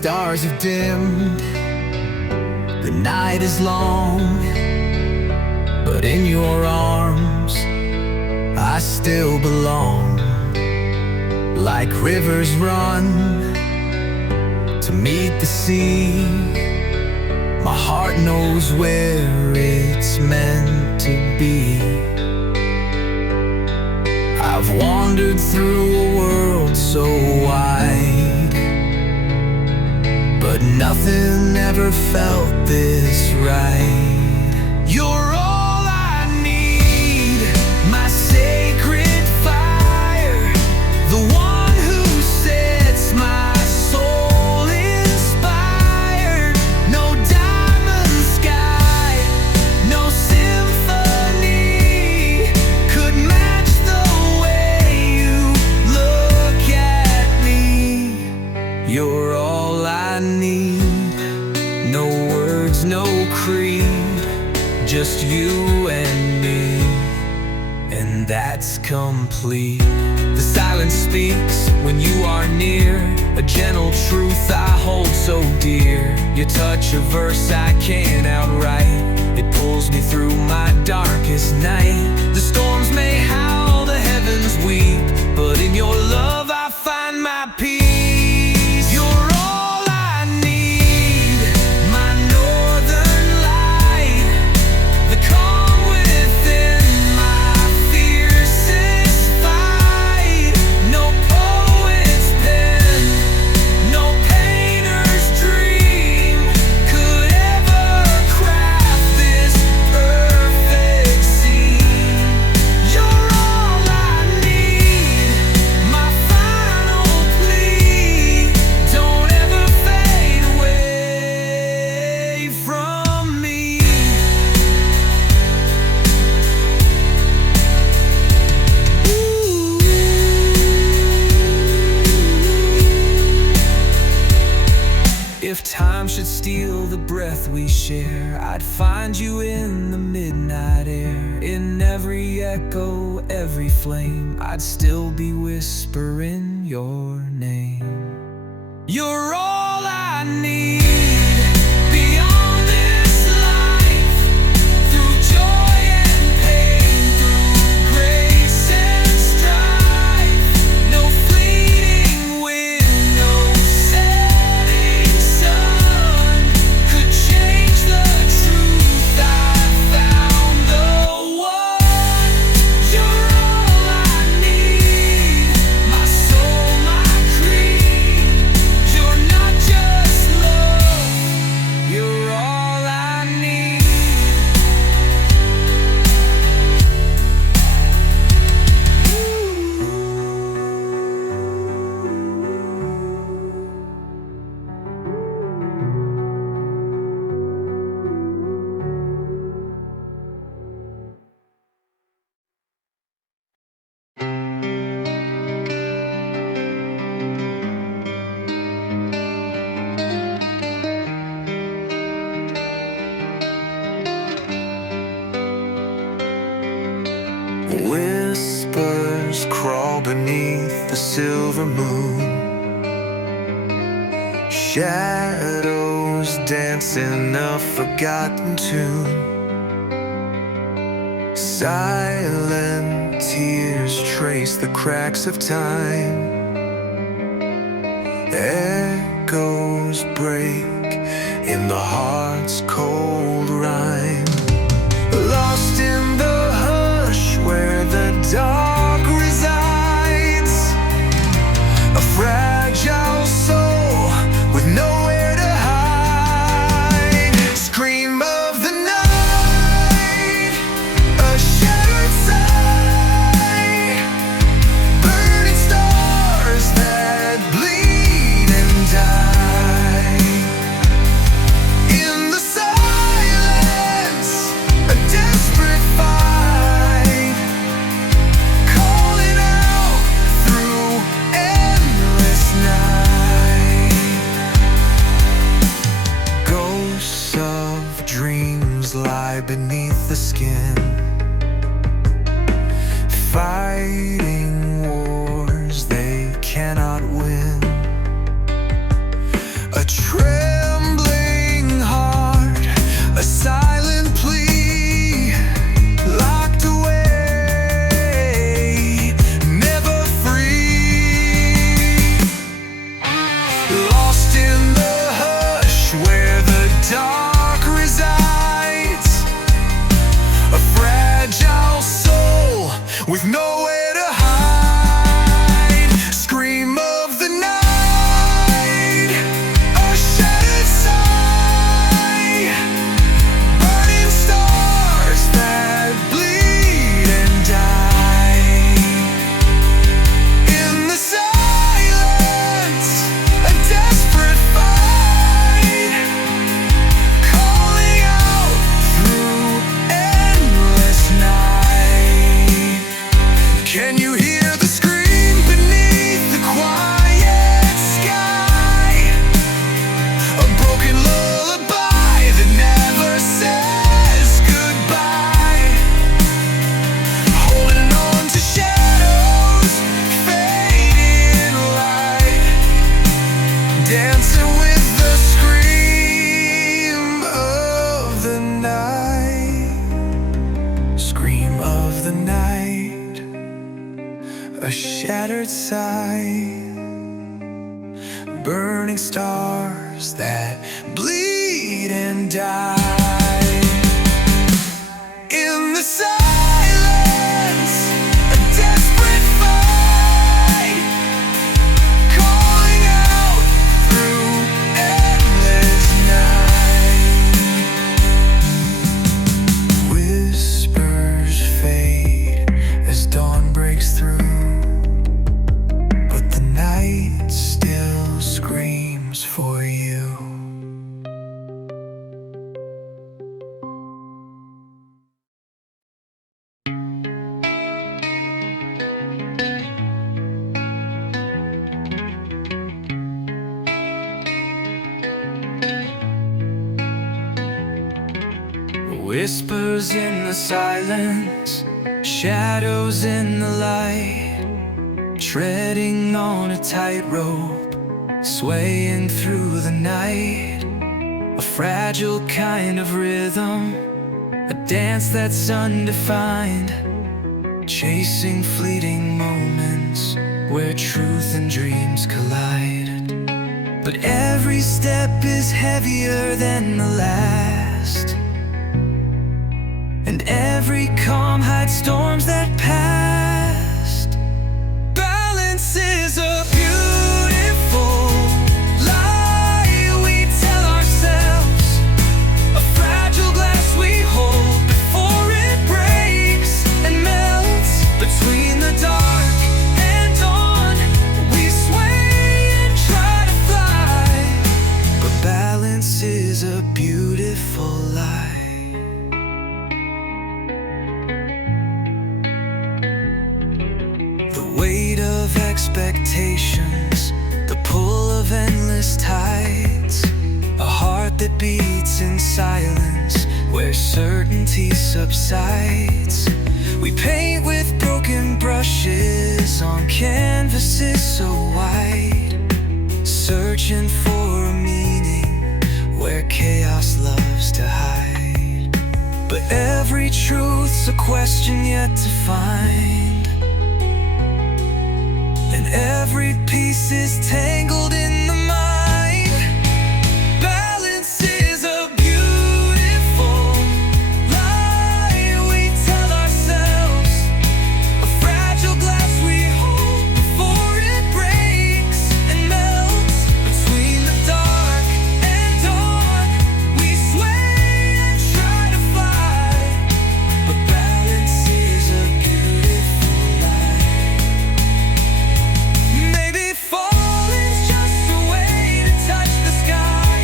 stars have dimmed, the night is long, but in your arms I still belong. Like rivers run to meet the sea, my heart knows where it's meant to be. I've wandered through a world so wide, but nothing ever felt this right. You're all I need, my sacred fire, the one who sets my soul inspired. No diamond sky, no symphony could match the way you look at me. You're all I need, no words, no creed, just you and me, and that's complete. The silence speaks when you are near, a gentle truth I hold so dear. You touch a verse I can't outright, it pulls me through my darkest night. The storms may howl, the heavens weep, but in your love I find my peace. You're all I need, my northern light, the calm within my fiercest fight. No poet's pen, no painter's dream could ever craft this perfect scene. You're all I need, my final plea. Don't ever fade away from me. If time should steal the breath we share, I'd find you in the midnight air. In every echo, every flame, I'd still be whispering your name. You're all I need, beyond this life, through joy and pain, through grace and strife. No fleeting wind, no setting sun could change the truth I found. The one, you're all I need, my soul, my creed. You're not just love, you're all I need. Whispers crawl beneath the silver moon, shadows dance in a forgotten tune. Silent tears trace the cracks of time, echoes break in the heart's cold rhyme. Lost in the hush where the dark resides, a fragile soul with nowhere to hide. Scream of the night, a shattered sigh, burning stars that bleed and die. In the silence, a desperate fight, calling out through endless night. Ghosts of dreams lie beneath the skin, fighting wars they cannot win. A a shattered sigh, burning stars that bleed and die. In the silence, a desperate fight, calling out through endless night. Whispers fade as dawn breaks through, but the night still screams for you. Whispers in the silence, shadows in the light, treading on a tightrope, swaying through the night. A fragile kind of rhythm, a dance that's undefined, chasing fleeting moments where truth and dreams collide. But every step is heavier than the last, and every calm hides storms that passed. Balance is a beautiful lie we tell ourselves, a fragile glass we hold before it breaks and melts. Between the dark and dawn, we sway and try to fly, but balance is a beautiful lie. Weight of expectations, the pull of endless tides, a heart that beats in silence where certainty subsides. We paint with broken brushes on canvases so wide, searching for a meaning where chaos loves to hide. But every truth's a question yet to find, every piece is tangled in the mind. Balance is a beautiful lie we tell ourselves, a fragile glass we hold before it breaks and melts. Between the dark and dawn, we sway and try to fly, but balance is a beautiful lie. Maybe falling's just a way to touch the sky.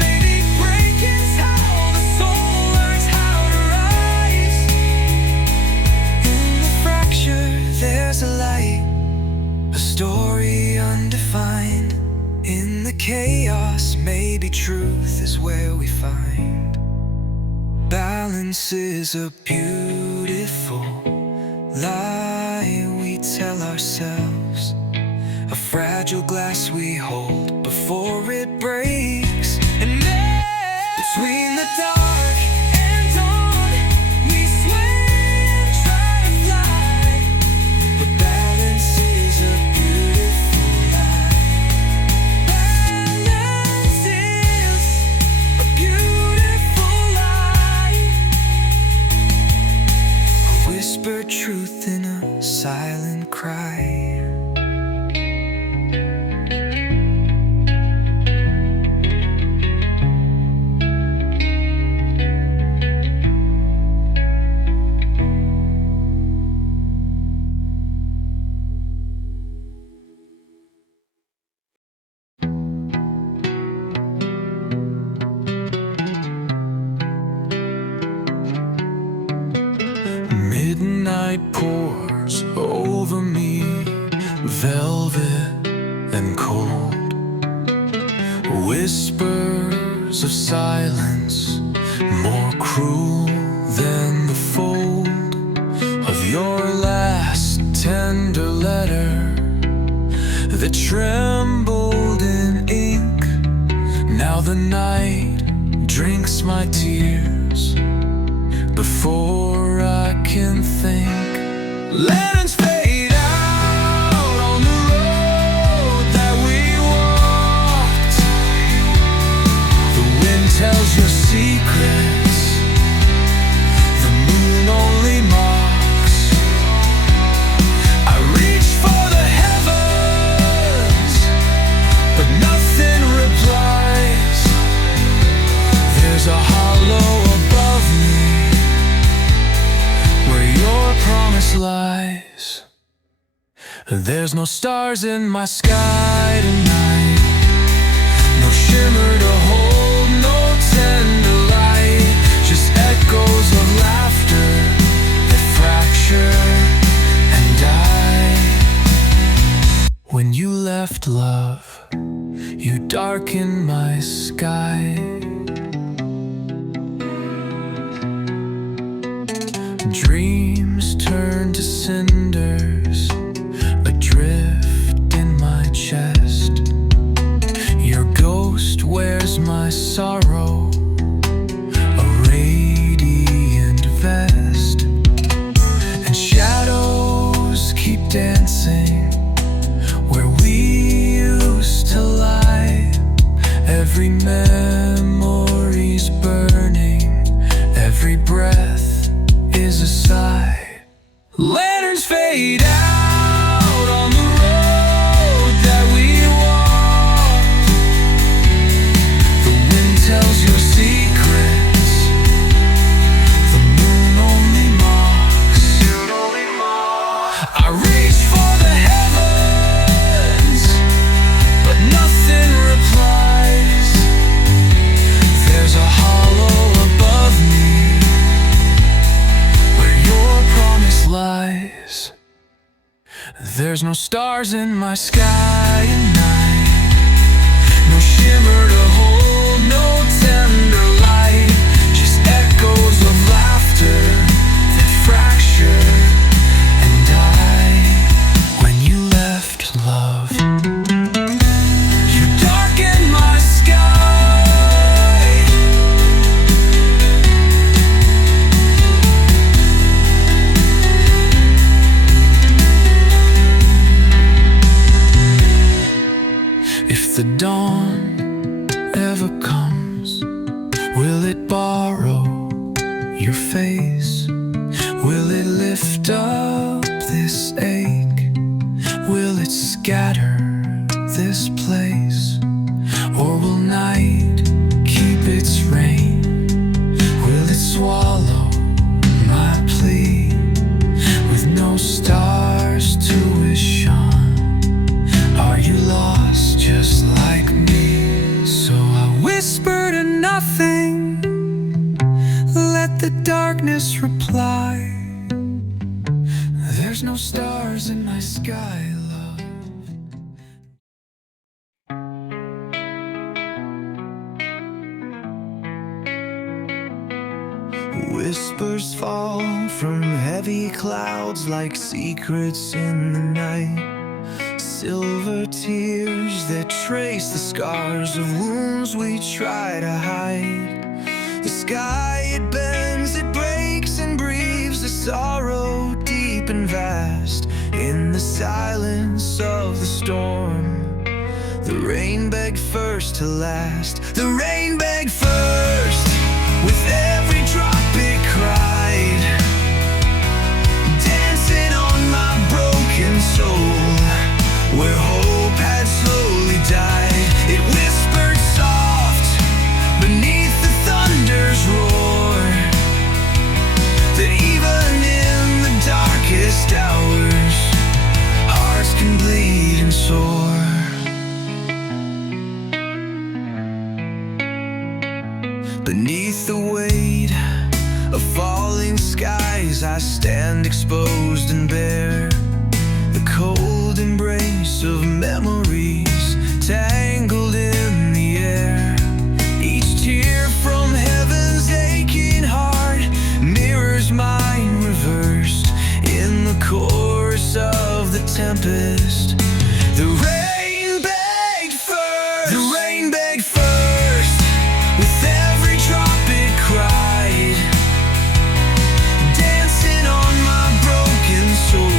Maybe breaking's how the soul learns how to rise. In the fracture there's a light, a story undefined. In the chaos maybe truth is where we find. Balance is a beautiful lie we tell ourselves, a fragile glass we hold before it breaks and melts. Between the dark and dawn, we sway and try to fly, but balance is a beautiful lie. Balance is a beautiful lie, a whispered truth in a silent cry. Midnight pours over me, velvet and cold. Whispers of silence, more cruel than the fold of your last tender letter that trembled in ink. Now the night drinks my tears before I can think. Lanterns fade out on the road that we walked. The wind tells your secrets, the moon only mocks. I reach for the heavens, but nothing replies. There's a hollow above me where your promise lies. There's no stars in my sky tonight, no shimmer to hold, no tender light, just echoes of laughter that fracture and die. When you left, love, you darkened my sky. Dreams turn to cinders, adrift in my chest. Your ghost wears my sorrow, a radiant vest. And shadows keep dancing where we used to lie. Every memory's burning, every breath is a sigh. Lanterns fade out on the road that we walked. The wind tells your secrets, the moon only mocks. I reach for the heavens, but nothing replies. There's a hollow above me where your promise lies. There's no stars in my sky at night, no shimmer to hold, no tender light, just echoes of laughter that fracture and die. When you left, love, you darkened my sky. If the dawn ever comes, will it borrow your face? Will it lift up this ache? Will it scatter this place? Or will night keep its reign? Will it swallow my plea with no stars to wish on? Are you lost just like me? So I whisper to nothing, let the darkness reply. There's no stars in my sky, love. Whispers fall from heavy clouds like secrets in the night. Silver tears that trace the scars of wounds we try to hide. The sky, it bends, it breaks and breathes a sorrow deep and vast. In the silence of the storm, the rain begged first to last. The rain begged first, with every drop it cried, dancing on my broken soul. Where hope had slowly died, it whispered soft beneath the thunder's roar, that even in the darkest hours, hearts can bleed and soar. Beneath the weight of falling skies, I stand exposed and bare. The cold embrace of memories tangled in the air. Each tear from heaven's aching heart mirrors mine reversed. In the chorus of the tempest, the rain begged first. The rain begged first, with every drop it cried, dancing on my broken soul.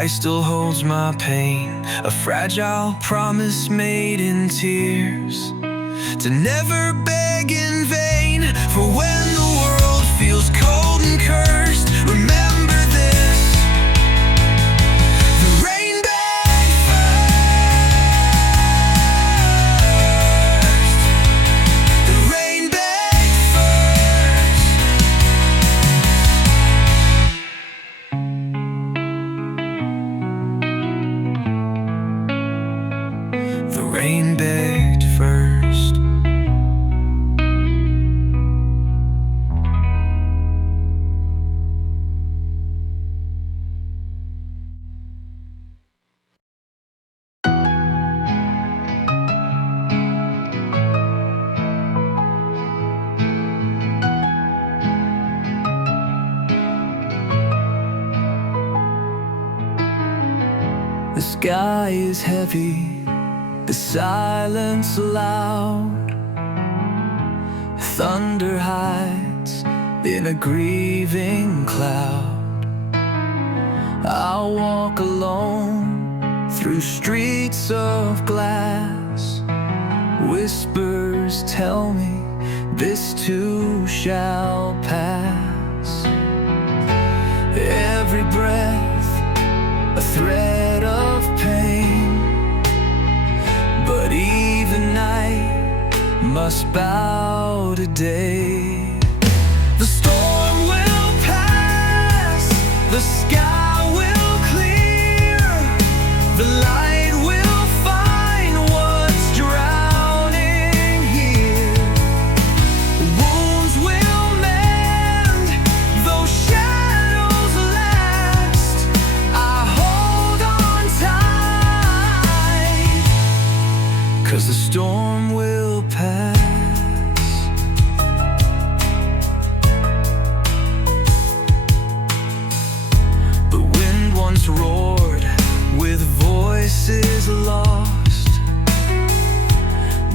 sky still holds my pain, a fragile promise made in tears, to never beg in vain. For when the world feels cold and cursed, remember this: the rain begged first. The rain begged first. The rain begged first. The sky is heavy, the silence loud. Thunder hides in a grieving cloud. I'll walk alone through streets of glass. Whispers tell me this too shall pass. Every breath a thread of pain, but even night must bow to day. The storm will pass, the sky will clear, the light will find what's drowning here. Wounds will mend, though shadows last. I hold on tight, 'cause the storm will pass. The wind once roared with voices lost.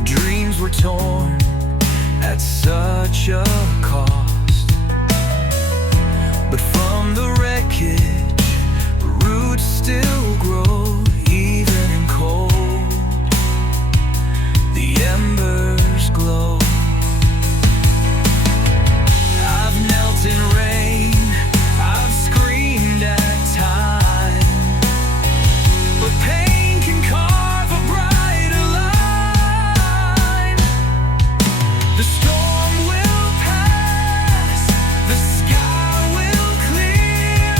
Dreams were torn at such a cost. But from the wreckage, roots still grow, even in cold. The embers glow. I've knelt in rain, I've screamed at time, but pain can carve a brighter line. The storm will pass, the sky will clear,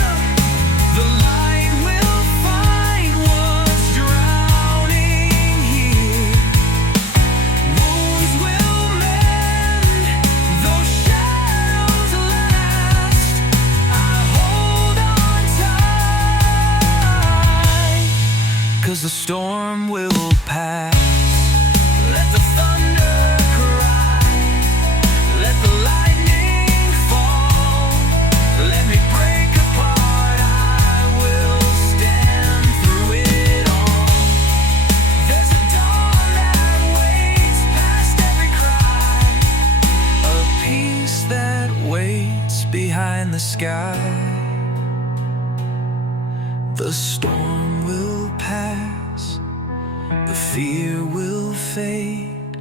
the light will find what's drowning here. Wounds will mend, though shadows last. I hold on tight, 'cause the storm will pass. Let the thunder cry, let the lightning fall. Let me break apart, I will stand through it all. There's a dawn that waits past every cry, a peace that waits behind the sky. The storm will pass, the fear will fade,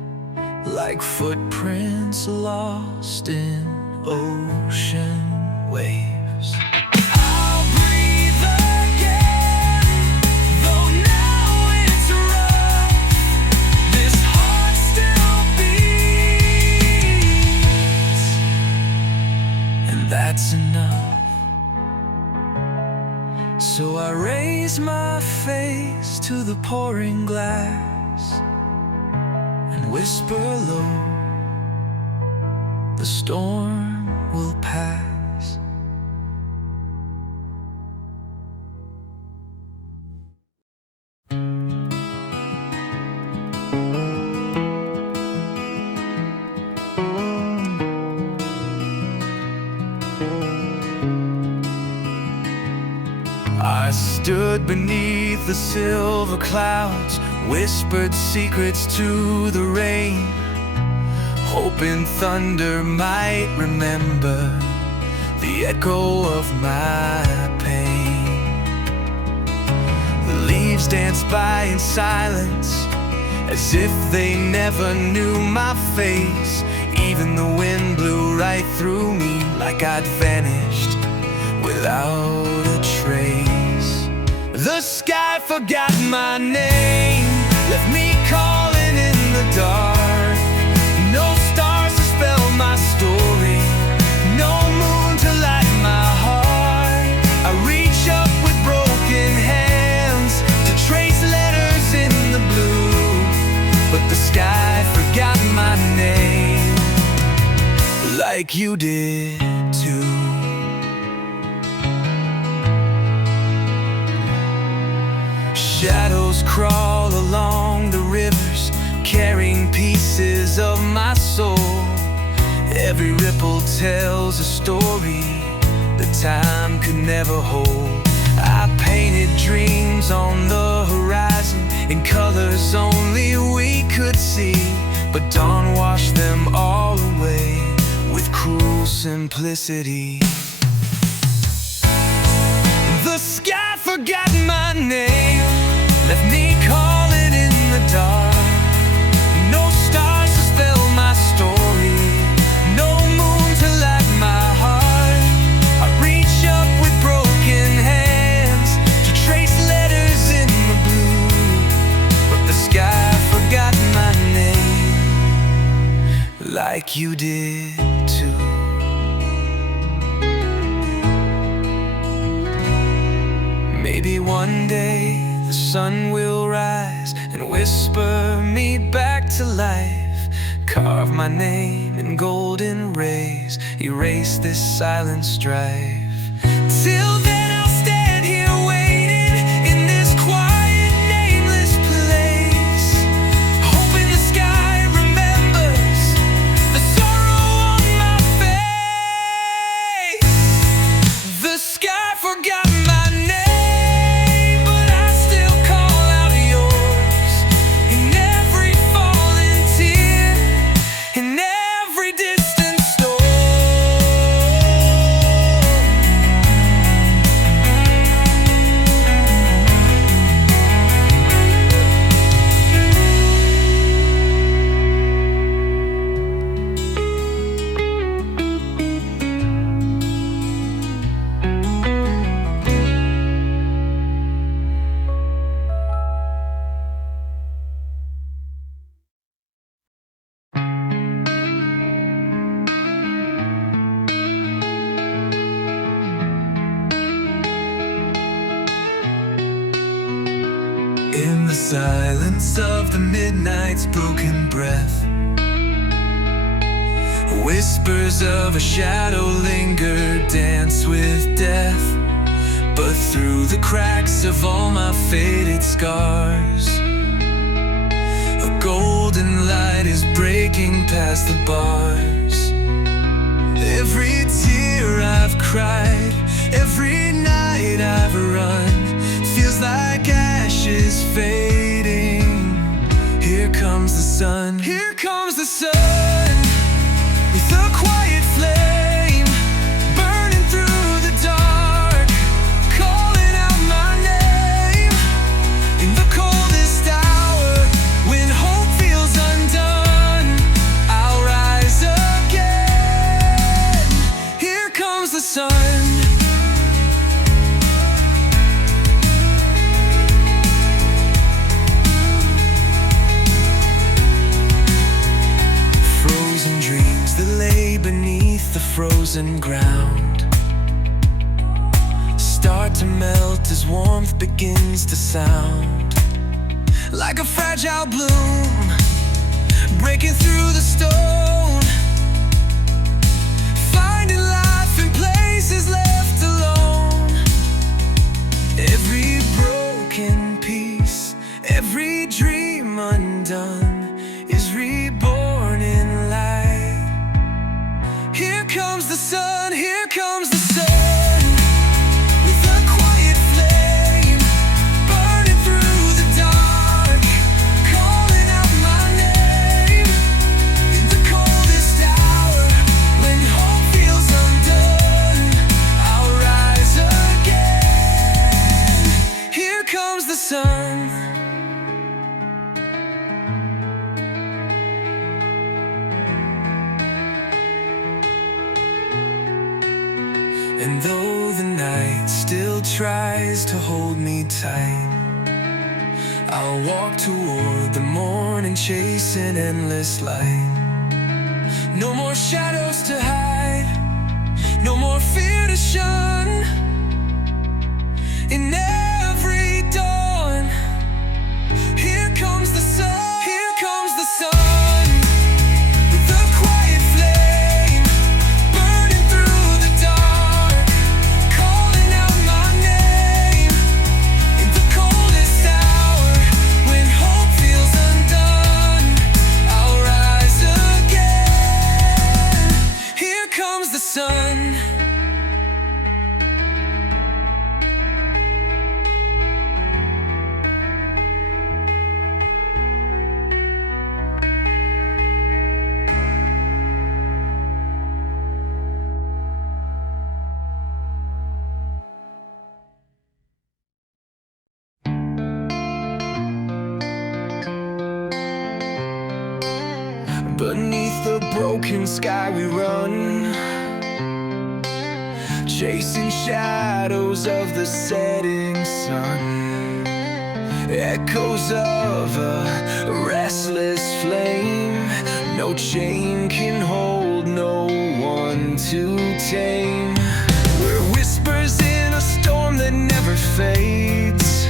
like footprints lost in ocean waves. I'll breathe again, though now it's rough. This heart still beats, and that's enough. So I raise my face to the pouring glass and whisper low, the storm will pass. I stood beneath the silver clouds, whispered secrets to the rain, hoping thunder might remember the echo of my pain. stars dance by in silence, as if they never knew my face. Even the wind blew right through me, like I'd vanished without a trace. The sky forgot my name, left me calling in the dark. No stars to spell my story, no moon to light my heart. I reach up with broken hands to trace letters in the blue, but the sky forgot my name, like you did too. Shadows crawl along the rivers, carrying pieces of my soul. Every ripple tells a story that time could never hold. I painted dreams on the horizon in colors only we could see, but dawn washed them all away with cruel simplicity. The sky forgot my name, left me calling in the dark. No stars to spell my story, no moon to light my heart. I reach up with broken hands to trace letters in the blue, but the sky forgot my name, like you did too. Maybe one day the sun will rise and whisper me back to life. Carve my name in golden rays, erase this silent strife. Till then I'll stand here waiting in this quiet, nameless place, hoping the sky remembers the sorrow on my face. The sky forgot my name, but I still call out yours in every falling tear, in every distant storm. In the silence of the midnight's broken breath, whispers of a shadow linger, dance with death. But through the cracks of all my faded scars, a golden light is breaking past the bars. Every tear I've cried, every night I've run, feels like ashes fading. Here comes the sun, here comes the sun, with a quiet flame burning through the dark, calling out my name in the coldest hour. When hope feels undone, I'll rise again. Here comes the sun. Frozen dreams that lay beneath the frozen ground start to melt as warmth begins to sound. Like a fragile bloom breaking through the stone, finding life in places left alone. Every broken piece, every dream undone is reborn in light. Here comes the sun, here comes the sun, with a quiet flame burning through the dark, calling out my And though the night still tries to hold me tight, I'll walk toward the morning, chasing endless light. No more shadows to hide, no more fear to shun. In every dawn, here comes the sun. Here comes the sun, with a quiet flame burning through the dark, calling out my name. In the coldest hour, when hope feels undone, I'll rise again. Here comes the sun. Beneath the broken sky we run, chasing shadows of the setting sun. Echoes of a restless flame, no chain can hold, no one to tame. We're whispers in a storm that never fades,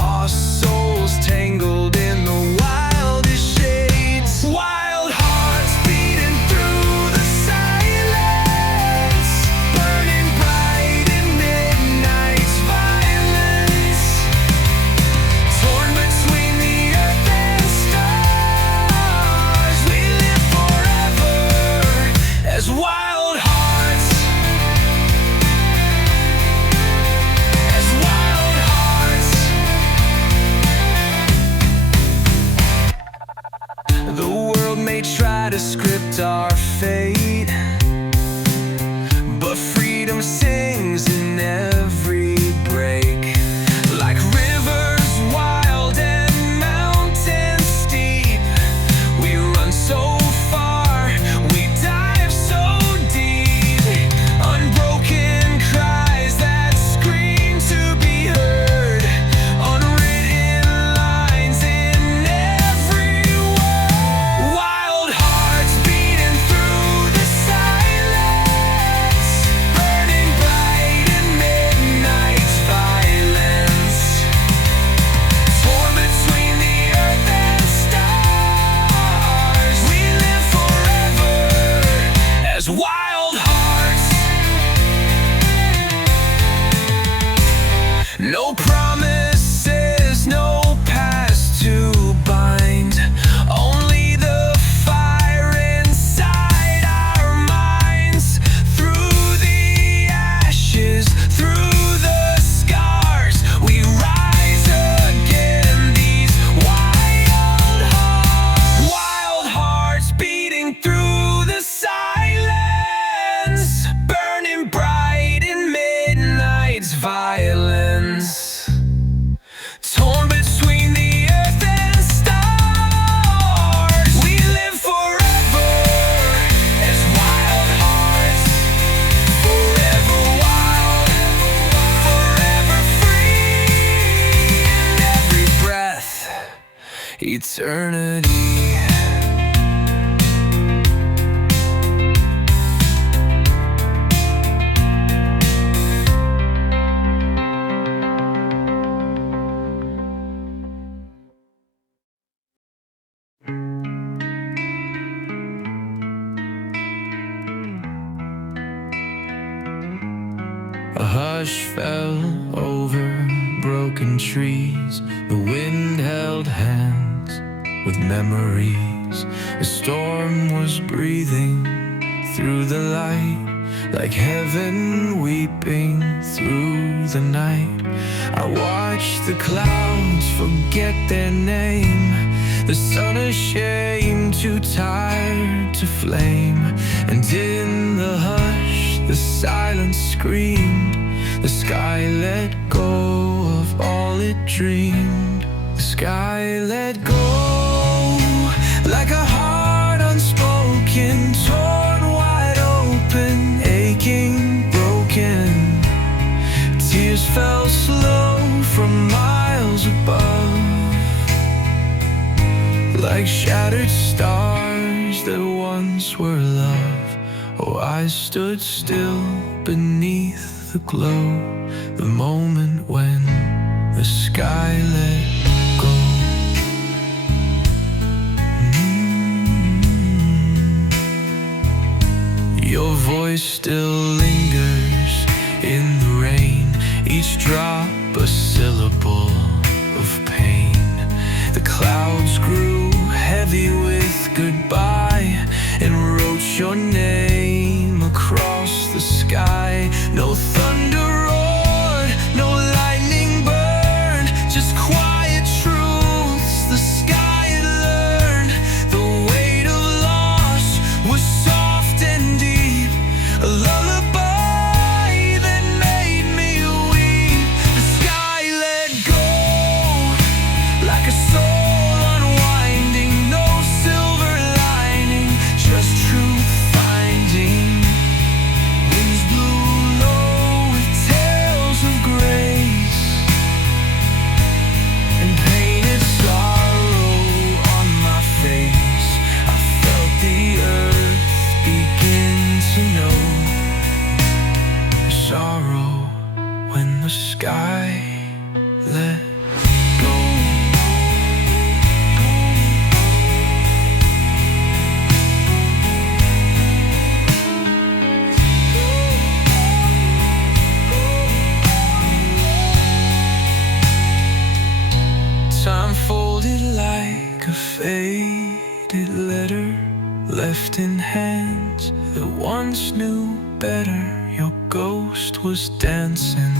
lost souls tangled in the wildest shades. Wild hearts beating through the silence, burning bright in midnight's violence. Torn between the earth and stars, we live forever as wild hearts. As wild hearts. The world may try to script our fate, but freedom sings in every break. Like rivers wild and mountains steep, we run so far, we dive so deep. Unbroken cries that scream to be heard, unwritten lines in every word. Wild hearts beating through the silence, burning bright in midnight's violence. Torn between the earth and stars, we live forever as wild hearts. No promises, no past to bind, only the fire inside our minds. Through the ashes, through the scars, we rise again. These wild hearts beating through the silence, burning bright in midnight's violence. Torn between the earth and stars, we live forever as wild hearts. Forever wild, forever free. In every breath, eternity. A hush fell over broken trees. The wind held hands with memories. The storm was breathing through the light, like heaven weeping through the night. I watched the clouds forget their name, the sun ashamed, too tired to flame. And in the hush, the silence screamed. The sky let go of all it dreamed. The sky let go, like a heart unspoken, torn wide open, aching shattered stars that once were love. Oh, I stood still beneath the glow, the moment when the sky let go. Your voice still lingers in the rain, each drop a syllable of pain. The clouds grew heavy with goodbye and wrote your name across the sky. No thunder roared, no lightning burned, just quiet truths the sky had learned. The weight of loss was soft and deep, a lullaby that made me weep. The sky let go like a soul unwinding, no silver lining, just truth finding. Winds blew low with tales of grace and painted sorrow on my face. I felt the earth begin to know sorrow when the sky let go. Time folded like a faded letter, left in hands that once knew better. Your ghost was dancing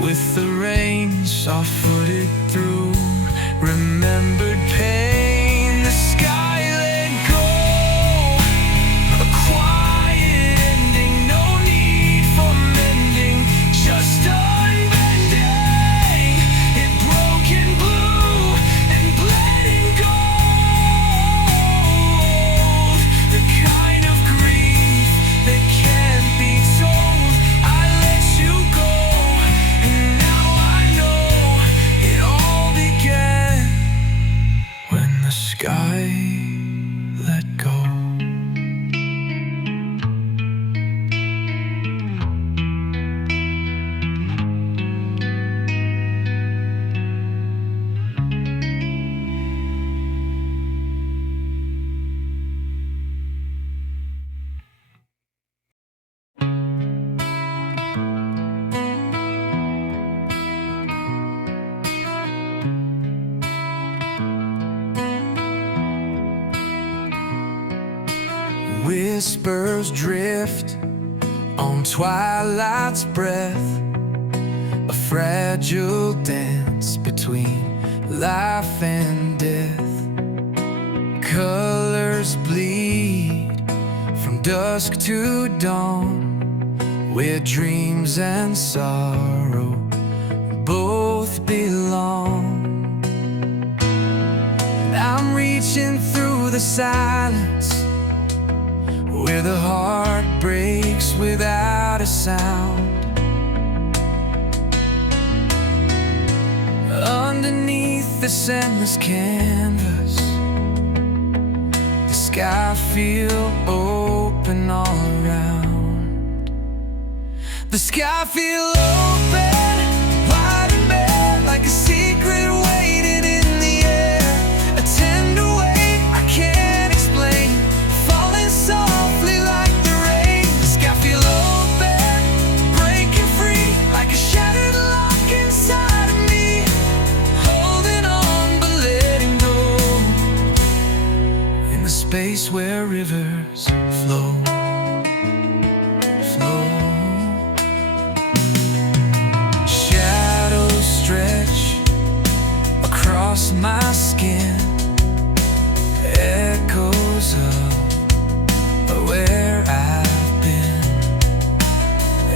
with the rain, soft-footed through remembered pain. The sky let go, a quiet ending, no need for mending, just unbending. It broke and blue and bled in gold, the kind of grief that can't be told. I let you go, and now I know it all began when the sky let go. Whispers drift on twilight's breath, a fragile dance between life and death. Colors bleed from dusk to dawn, where dreams and sorrow both belong. And I'm reaching through the silence, where the heart breaks without a sound. Underneath this endless canvas, the sky feel open all around. The sky feel open, wide and bare, like a secret waiting in the air. A tender weight I can't explain, falling softly like the rain. The sky feel open, breaking free, like a shattered lock inside of me, holding on but letting go, in the space where rivers flow. Shadows stretch across my skin, echoes of where I've been.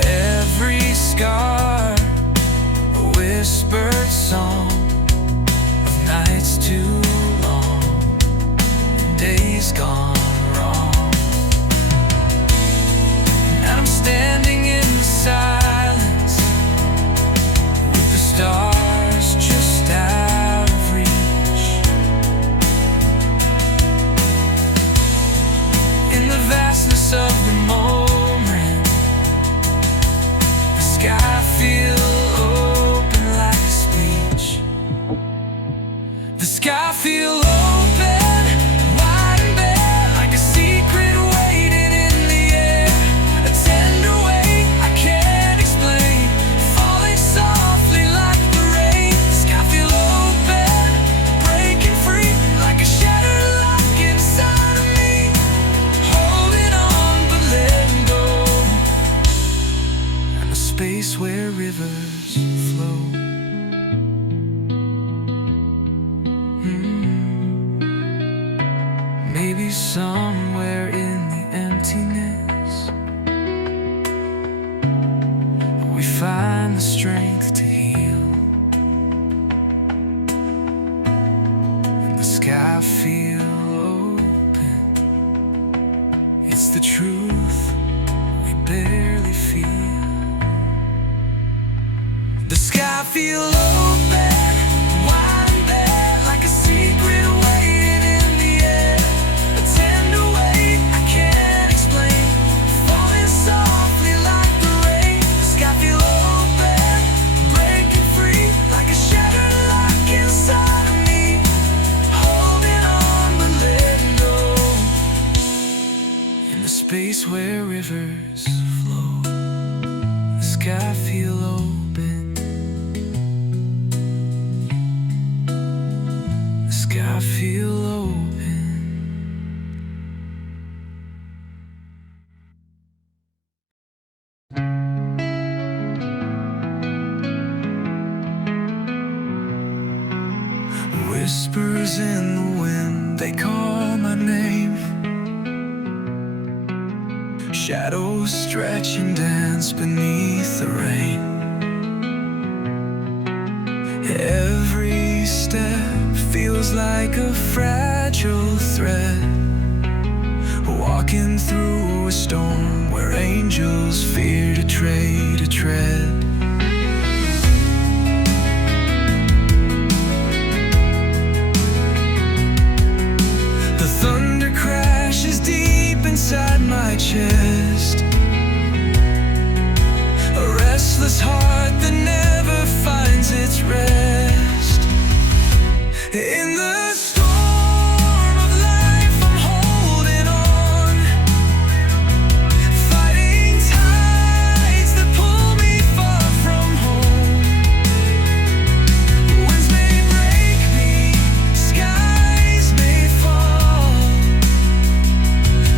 Every scar, a whispered song of nights too long, days gone wrong. And I'm standing in the silence, with the stars just out of reach. Maybe somewhere in the emptiness we find the strength to heal, and the sky feel open. It's the truth we barely feel. The sky feel open, wide and bare, like a secret waiting in the air. A tender weight I can't explain, falling softly like the rain. The sky feel open, breaking free, like a shattered lock inside of me, holding on but letting go. In the space where rivers flow, the sky feel open. I feel open. Whispers in the wind, they call my name. Shadows stretch and dance beneath the rain. Every step feels like a fragile thread, walking through a storm where angels fear to tread. The thunder crashes deep inside my chest, a restless heart that never finds its rest. In the storm of life, I'm holding on, fighting tides that pull me far from home. Winds may break me, skies may fall,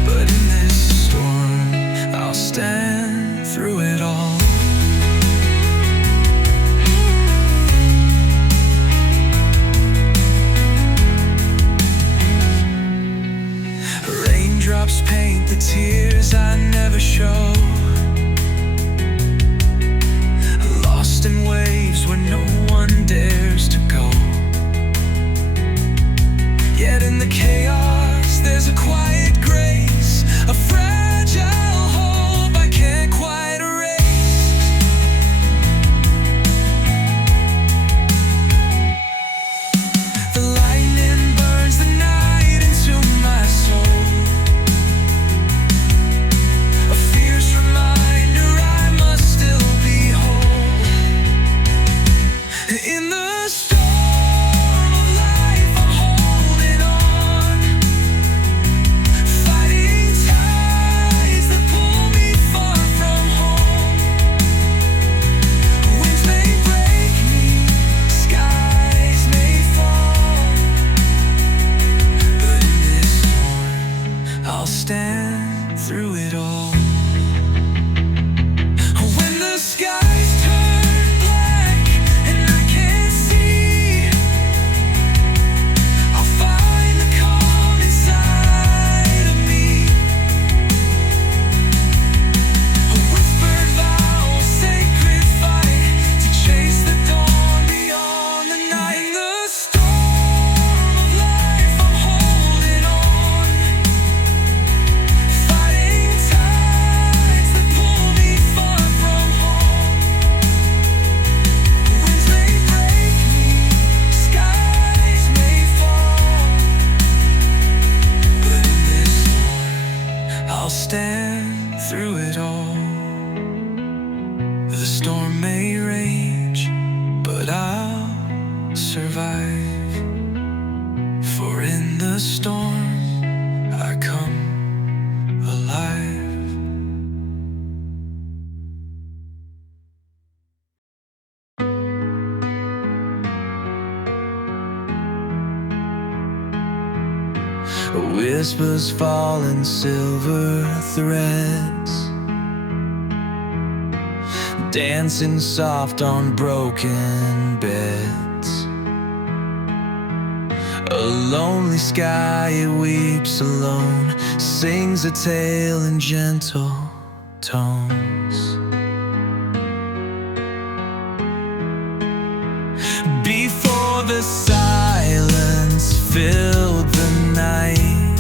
but in this storm, I'll stand through it all. Raindrops paint the tears I never show, lost in waves where no one dares to go. Yet in the chaos there's a quiet grace, a fragile hope I can't quite erase. The lightning burns the night into my soul, a fierce reminder I must still be whole. In the storm of life, I'm holding on, fighting tides that pull me far from home. Winds may break me, skies may fall, but in this storm, I'll stand through it all. When the skies turn black and I can't see, I'll find the calm inside of me. A whispered vow, a sacred fight to chase the dawn beyond the night. In the storm of life, I'm holding on, fighting tides that pull me far from home. Winds may break me, skies may fall, but in this storm, I'll stand through it all. The storm may rage, but I'll survive, for in the storm I come alive. Whispers fall in silver threads, dancing soft on broken beds. A lonely sky, it weeps alone, sings a tale in gentle tones. Before the silence filled the night,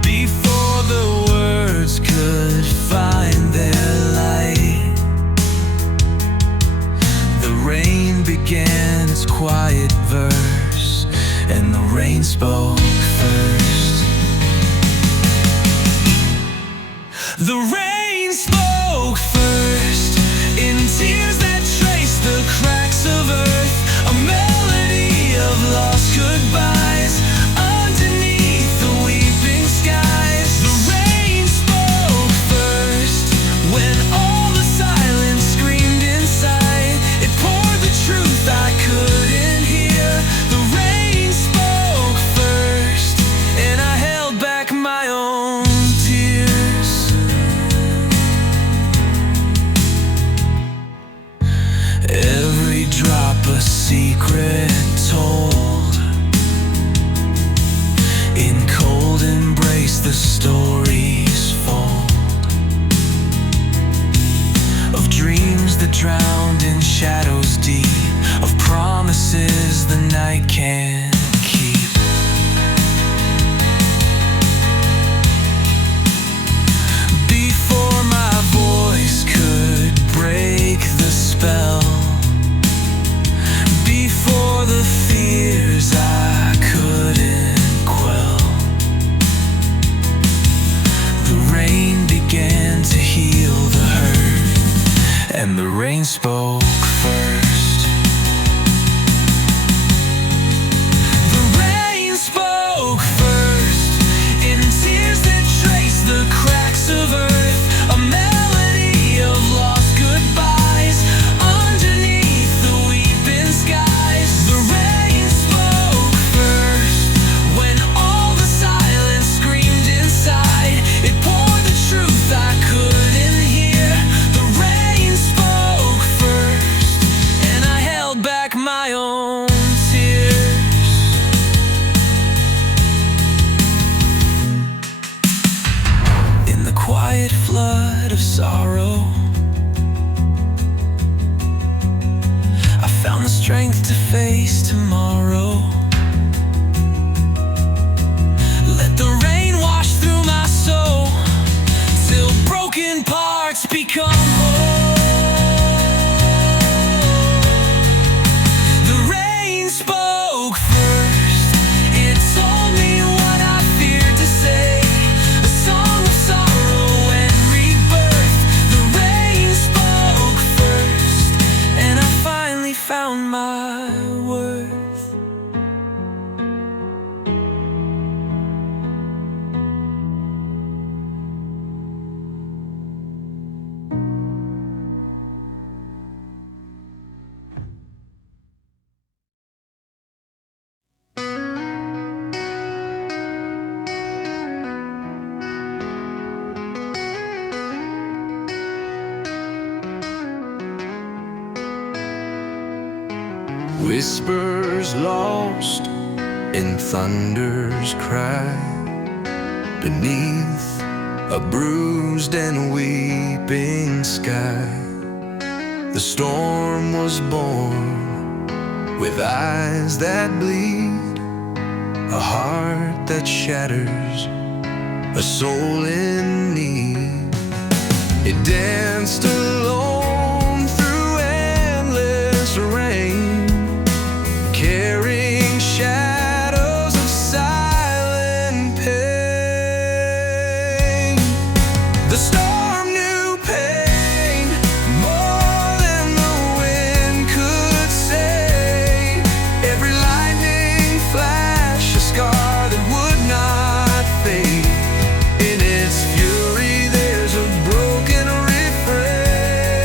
before the words could find their light, the rain began its quiet verse, and the rain spoke first. The rain spoke first, in tears that traced the cracks of earth, a melody of lost goodbyes underneath the weeping skies. The rain spoke first, when all the silence screamed inside. It poured the truth I couldn't hear. The rain spoke first, and I held back my own tears. Every drop a secret told, in cold embrace the stories fold, of dreams that drowned in shadows deep, of promises the night can't keep. Before my voice could break the spell, before the fears I couldn't quell, the rain began to heal the hurt, and the rain spoke first. The rain spoke first, in tears that trace the cracks of earth, a melody of lost goodbyes underneath the weeping skies. The rain spoke first, when all the silence screamed inside. It poured the truth I couldn't hear. The rain spoke first, and I held back my own tears. In the quiet flood of sorrow, I found the strength to face tomorrow. Let the rain wash through my soul, till broken parts become whole. The rain spoke first, it told me what I feared to say, a song of sorrow and rebirth. The rain spoke first, and I finally found my worth. Whispers lost in thunder's cry, beneath a bruised and weeping sky. The storm was born, with eyes that bleed, a heart that shatters, a soul in need. It danced alone through endless rain, carrying shadows of silent pain. The storm knew pain more than the wind could say. Every lightning flash, a scar that would not fade. In its fury there's a broken refrain.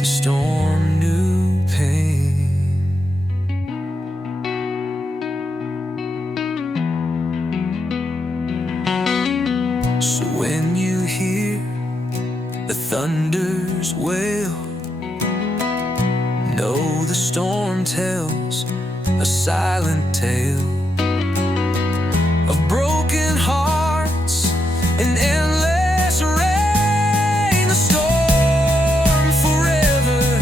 the storm knew pain. So when you hear the thunder's wail, know the storm tells a silent tale of broken hearts and endless rain. The storm forever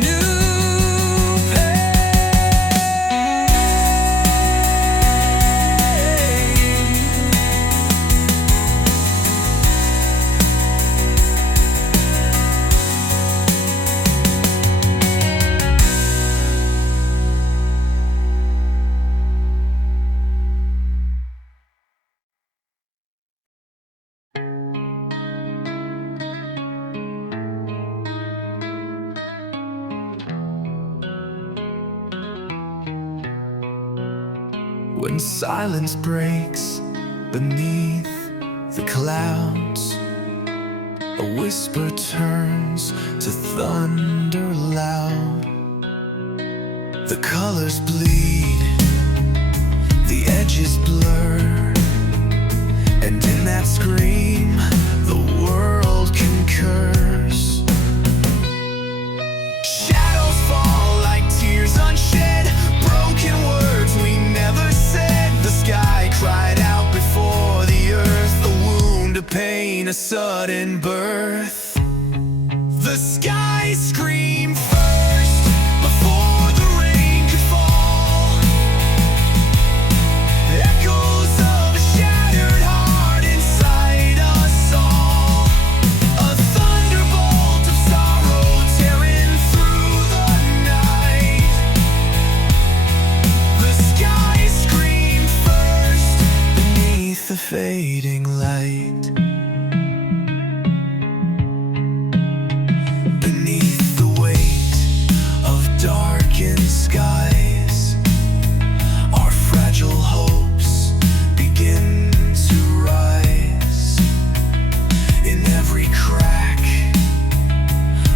knew pain. When silence breaks beneath the clouds, a whisper turns to thunder loud. The colors bleed, the edges blur, and in that scream, the world concurs. Shadows fall like tears unshed, broken words we never said. The sky cried out before the earth, the wound, a pain, a sudden birth. The sky screamed first before the rain could fall. Echoes of a shattered heart inside us all. A thunderbolt of sorrow tearing through the night. The sky screamed first beneath the fading light. Beneath the weight of darkened skies, our fragile hopes begin to rise. In every crack,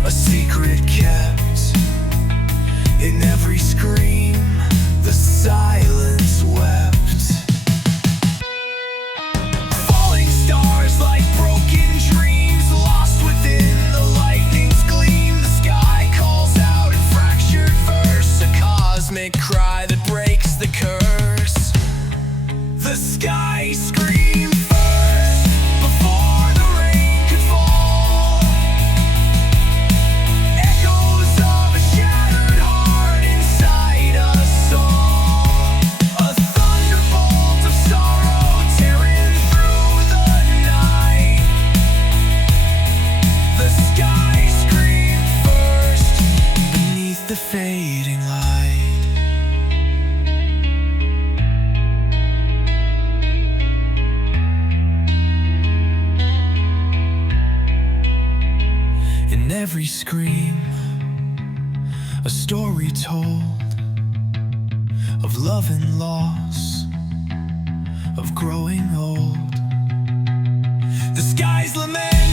a secret kept. In every scream, the silence wept. Falling stars like broken dreams, lost within the lightning's gleam. The sky calls out in fractured verse, a cosmic cry that breaks the curse. The sky screamed first before the rain could fall. Echoes of a shattered heart inside us all. A thunderbolt of sorrow tearing through the night. The sky screamed first beneath the fading light. In every scream, a story told of love and loss, of growing old. The sky's lament